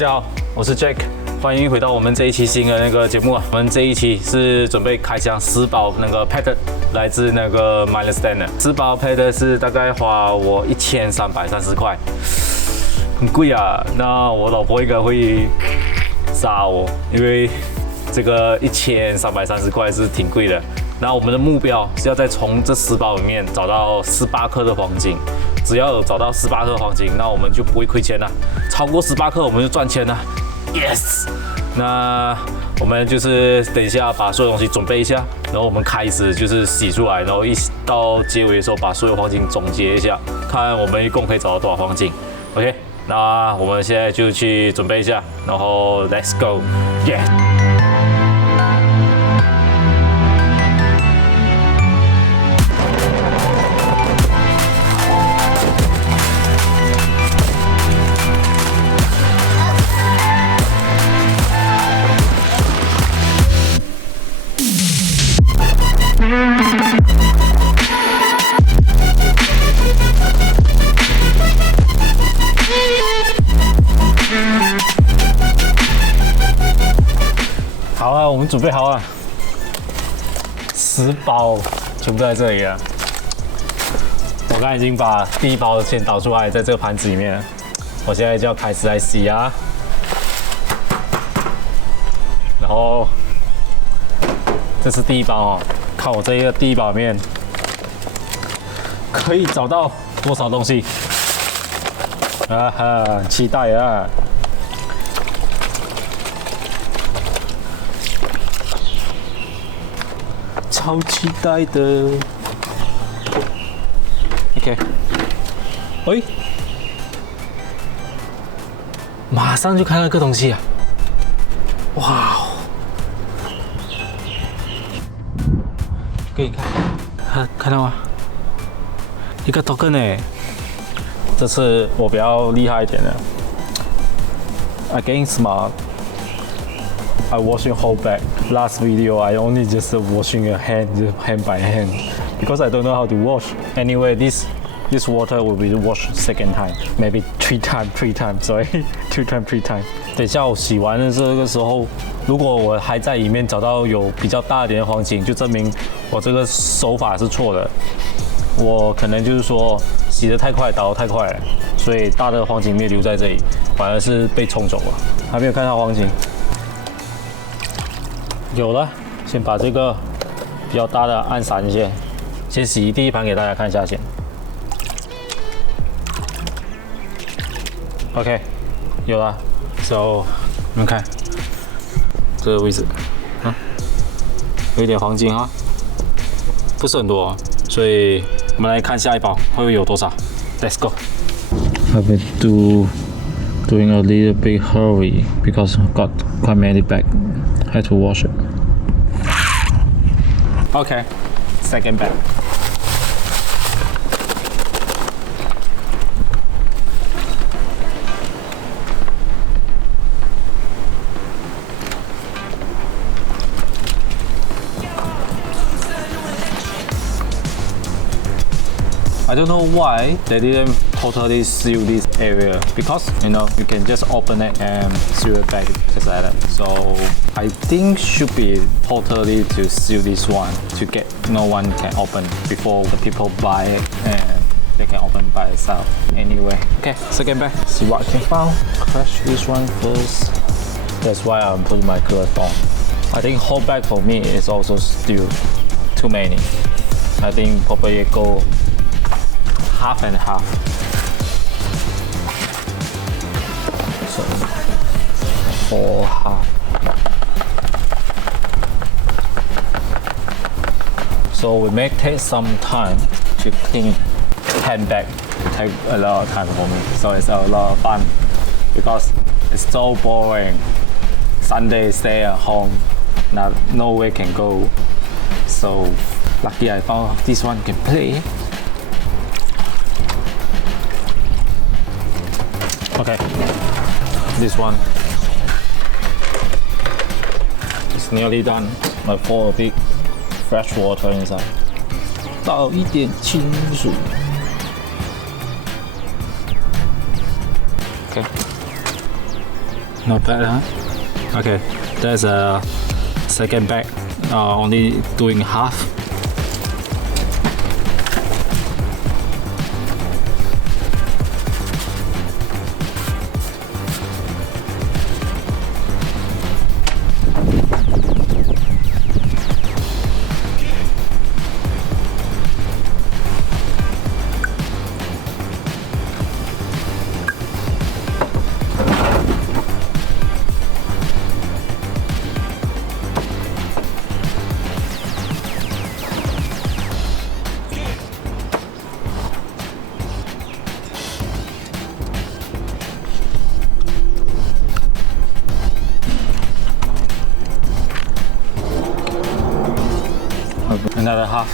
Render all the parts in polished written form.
家好，我是 Jack， 欢迎回到我们这一期新的那个节目啊。我们这一期是准备开箱10包那个 Pet， 来自那个 Milestone 的10包 Pet 是大概花我1330块，很贵啊。那我老婆应该会杀我，因为这个1330块是挺贵的。那我们的目标是要再从这10包里面找到18克的黄金，只要有找到18克黄金，那我们就不会亏钱了。超过18克我们就赚钱了 ，yes。那我们就是等一下把所有东西准备一下，然后我们开始就是洗出来，然后一到结尾的时候把所有黄金总结一下，看我们一共可以找到多少黄金。OK， 那我们现在就去准备一下，然后 Let's go，yeah。好啊，我们准备好了，10包全部在这里了。我刚才已经把第1包先倒出来，在这个盘子里面了。我现在就要开始来洗啊，然后这是第1包哦，看我这一个第1包里面可以找到多少东西啊哈，期待啊！超期待的 ，OK， 喂，马上就看到一个东西啊！哇，给你看，看到吗？一个 token 呢，这次我比较厉害一点的 ，Again Smart。I washing whole bag. Last video, I only just washing a hand by hand, because I don't know how to wash. Anyway, this water will be washed second time, maybe three times. Sorry, three times. 等一下我洗完的这个时候，如果我还在里面找到有比较大一点的黄金，就证明我这个手法是错的。我可能就是说洗得太快，倒得太快了，所以大的黄金没有留在这里，反而是被冲走了。还没有看到黄金。有了，先把这个比较大的按闪一些，先洗第1盘给大家看一下先。OK， 有了 ，So 你们看这个位置，有一点黄金啊，不是很多，所以我们来看下一包会有多少。Let's go。I've been doing a little bit hurry because I got quite many bags. Had to wash it. Okay, second bag. I don't know why they didn't totally seal this area, because you can just open it and seal it back just like that. So I think should be totally to seal this one to get no one can open before the people buy it and they can open by itself. Anyway, okay, second bag. See what I can find. Crash this one first. That's why I'm putting my glove on. I think whole bag for me is also still too many. I think probably go half and half. So, or half. So we may take some time to clean 10 bag. It take a lot of time for me. So it's a lot of fun because it's so boring. Sunday stay at home, not nowhere can go. So lucky I found this one can play. Okay, this one is nearly done. I pour a bit fresh water inside. 倒一点清水。Okay. Not bad, huh? Okay, there's a second bag. Only doing half. Another half.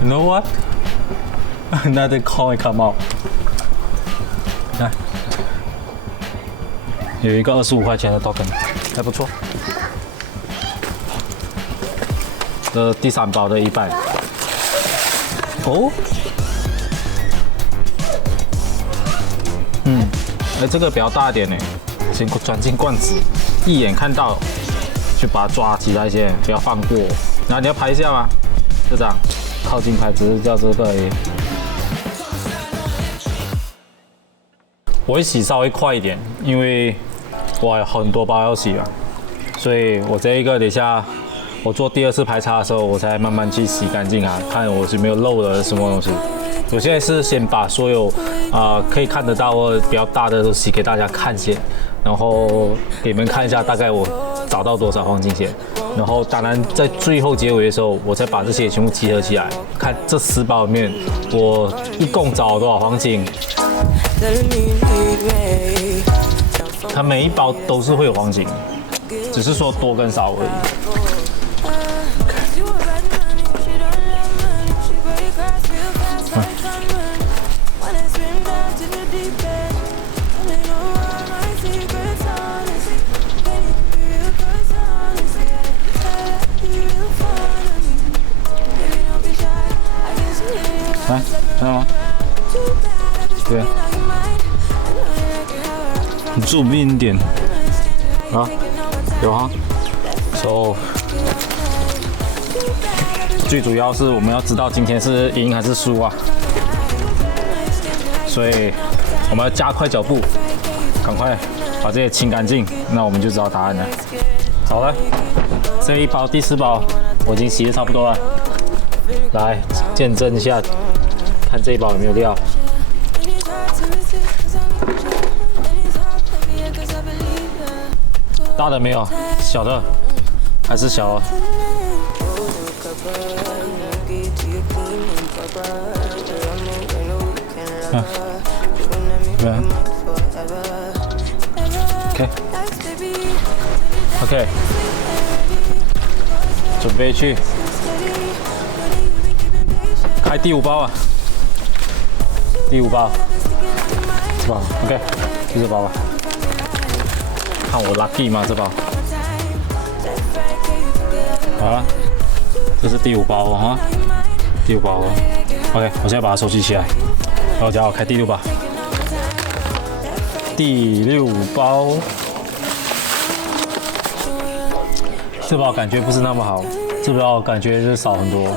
You know what? Another coin come out. 来，有一个25块钱的 token。还不错，第3包的100。哦，这个比较大一点呢，先钻进罐子，一眼看到就把它抓起来先，不要放过。然后你要拍一下吗？就这样，靠近拍，只是叫这个而已。我会洗稍微快一点，因为我还有很多包要洗啊，所以我这一个等一下我做第2次排插的时候，我才慢慢去洗干净啊，看我是没有漏了什么东西。我现在是先把所有可以看得到或比较大的都洗给大家看先，然后给你们看一下大概我找到多少黄金线，然后当然在最后结尾的时候，我再把这些全部集合起来，看这10包里面我一共找了多少黄金。它每一包都是会有黄金，只是说多跟少而已。来，看到吗？对。你注明一点啊，有啊。So， 最主要是我们要知道今天是赢还是输啊，所以我们要加快脚步，赶快把这些清干净，那我们就知道答案了。好了，这一包第4包我已经洗得差不多了，来见证一下，看这一包有没有料。大的没有，小的还是小。对。OK， 准备去开第5包啊！第5包，是吧 ？OK， 第4包吧。看我 lucky 吗？这包。好了，这是第5包哦哈，第5包哦。OK， 我现在把它收集起来，然后就要开第6包。第6包，这包感觉不是那么好，这包感觉是少很多。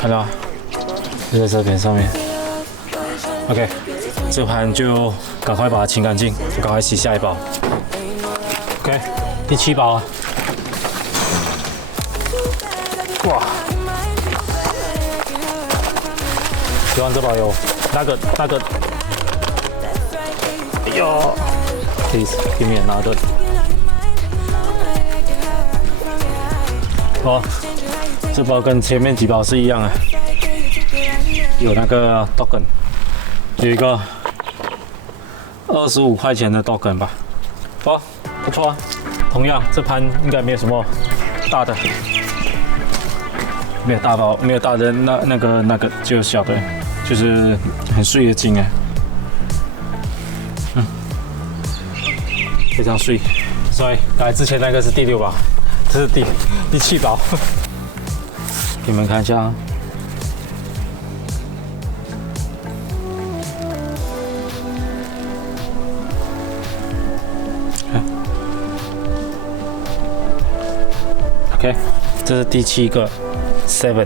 看到，就在这边上面。OK， 这盘就赶快把它清干净，就赶快洗下一包。OK， 第7包啊！哇！希望这包有那个。哎呦 ，Please give me another。哦，这包跟前面几包是一样的，有那个 token， 有一个25块钱的 token 吧。哦，不错啊。同样，这盘应该没有什么大的，没有大包，没有大的那个，就小的。就是很碎的金哎，非常碎。所以刚才之前那个是第6包，这是第7包，给你们看一下啊。OK， 这是第7个 7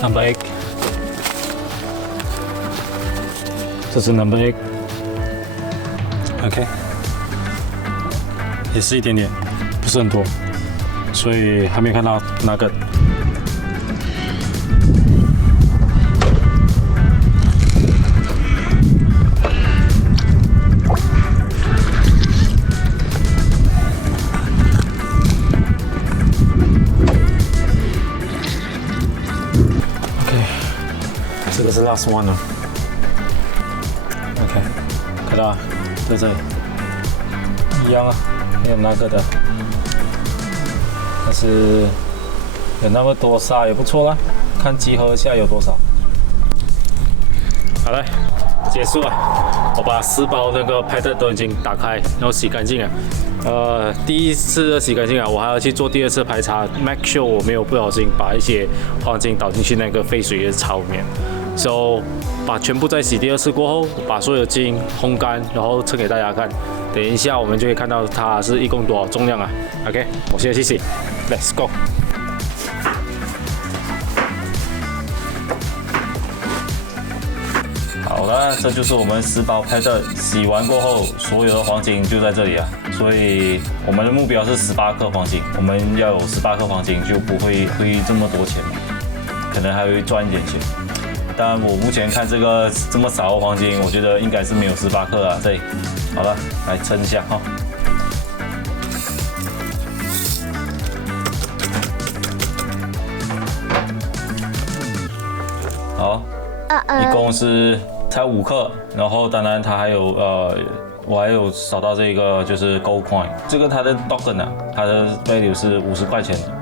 number 8， 这是 number 8 OK， 也是一点点，不是很多，所以还没看到那个。这个是 last one 了 ，OK， 看到在这里一样啊，没有那个的，但是有那么多沙也不错啦，看集合下有多少。好了，结束了，我把10包那个 pad 都已经打开，然后洗干净了。第一次的洗干净啊，我还要去做第2次排查 ，make sure 我没有不小心把一些黄金倒进去那个废水的槽里面。So 把全部再洗第2次过后，把所有的金烘干，然后称给大家看。等一下我们就可以看到它是一共多少重量啊 ？OK， 我现在去洗 ，Let's go。好了，这就是我们10包 pad 洗完过后，所有的黄金就在这里啊。所以我们的目标是18克黄金，我们要有18克黄金就不会亏这么多钱，可能还会赚一点钱。但我目前看这个这么少的黄金，我觉得应该是没有18克啊。这里，好了，来称一下哈。好，一共是才5克，然后当然它还有我还有找到这个就是 Gold Coin， 这个它的 token 啊，它的 value 是50块钱的，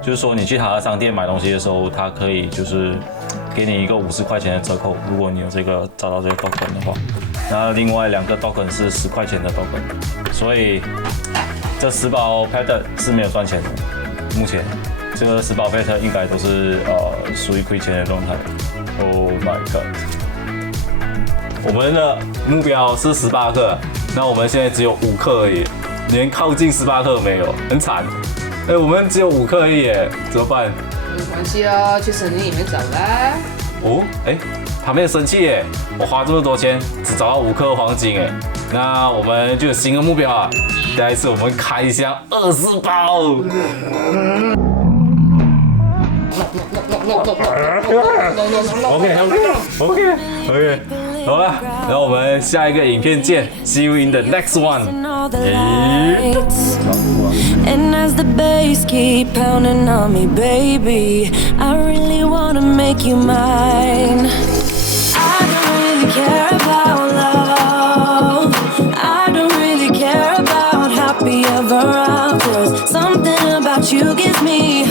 就是说你去它的商店买东西的时候，它可以就是给你一个50块钱的折扣，如果你有这个找到这个 token 的话，那另外2个 token 是10块钱的 token， 所以这10包 pad 是没有赚钱的，目前这个10包 pad 应该都是属于亏钱的状态。Oh my god！ 我们的目标是18克，那我们现在只有5克而已，连靠近18克没有，很惨。我们只有5克而已耶，怎么办？没关系哦，去森林里面找啦。哦，他没有生气耶，我花这么多钱只找到5克黄金哎，那我们就有新的目标啊，下一次我们开箱20包。OK， 好了，然后我们下一个影片见 ，See you in the next one。And as the bass keep pounding on me, baby, I really wanna make you mine. I don't really care about love. I don't really care about happy ever afters. Something about you gives me